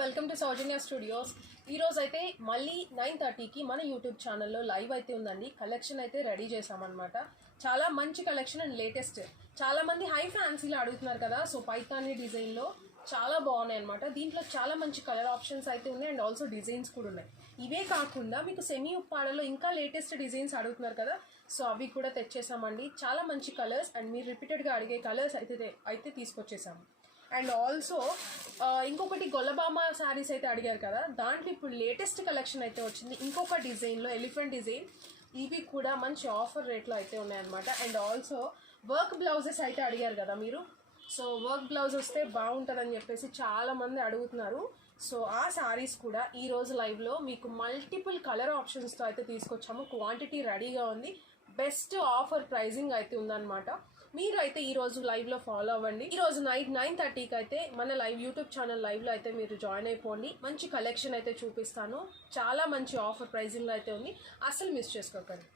Welcome to Soujanya studios. ఈరోజు అయితే మళ్ళీ 9:30కి మన యూట్యూబ్ ఛానల్లో లైవ్ అయితే ఉందండి. కలెక్షన్ అయితే రెడీ చేసామన్నమాట. చాలా మంచి కలెక్షన్ అండ్ లేటెస్ట్. చాలా మంది హై ఫ్యాన్సీలో అడుగుతున్నారు కదా, సో పైతానీ డిజైన్లో చాలా బాగున్నాయి అనమాట. దీంట్లో చాలా మంచి కలర్ ఆప్షన్స్ అయితే ఉన్నాయి అండ్ ఆల్సో డిజైన్స్ కూడా ఉన్నాయి. ఇవే కాకుండా మీకు సెమీ ఉప్పాడలో ఇంకా లేటెస్ట్ డిజైన్స్ అడుగుతున్నారు కదా, సో అవి కూడా తెచ్చేసామండి. చాలా మంచి కలర్స్ అండ్ మీరు రిపీటెడ్గా అడిగే కలర్స్ అయితే తీసుకొచ్చేసాము. అండ్ ఆల్సో ఇంకొకటి గొల్లబామ శారీస్ అయితే అడిగారు కదా, దాంట్లో ఇప్పుడు లేటెస్ట్ కలెక్షన్ అయితే వచ్చింది. ఇంకొక డిజైన్లో ఎలిఫెంట్ డిజైన్, ఇవి కూడా మంచి ఆఫర్ రేట్లో అయితే ఉన్నాయన్నమాట. అండ్ ఆల్సో వర్క్ బ్లౌజెస్ అయితే అడిగారు కదా మీరు, సో వర్క్ బ్లౌజ్ వస్తే బాగుంటుందని చెప్పేసి చాలామంది అడుగుతున్నారు. సో ఆ శారీస్ కూడా ఈరోజు లైవ్లో మీకు మల్టిపుల్ కలర్ ఆప్షన్స్తో అయితే తీసుకొచ్చాము. క్వాంటిటీ రెడీగా ఉంది, బెస్ట్ ఆఫర్ ప్రైజింగ్ అయితే ఉందన్నమాట. మీరు అయితే ఈరోజు లైవ్లో ఫాలో అవ్వండి. ఈరోజు నైట్ 9:30కి అయితే మన లైవ్ యూట్యూబ్ ఛానల్ లైవ్లో అయితే మీరు జాయిన్ అయిపోండి. మంచి కలెక్షన్ అయితే చూపిస్తాను. చాలా మంచి ఆఫర్ ప్రైజింగ్లో అయితే ఉంది, అసలు మిస్ చేసుకోకండి.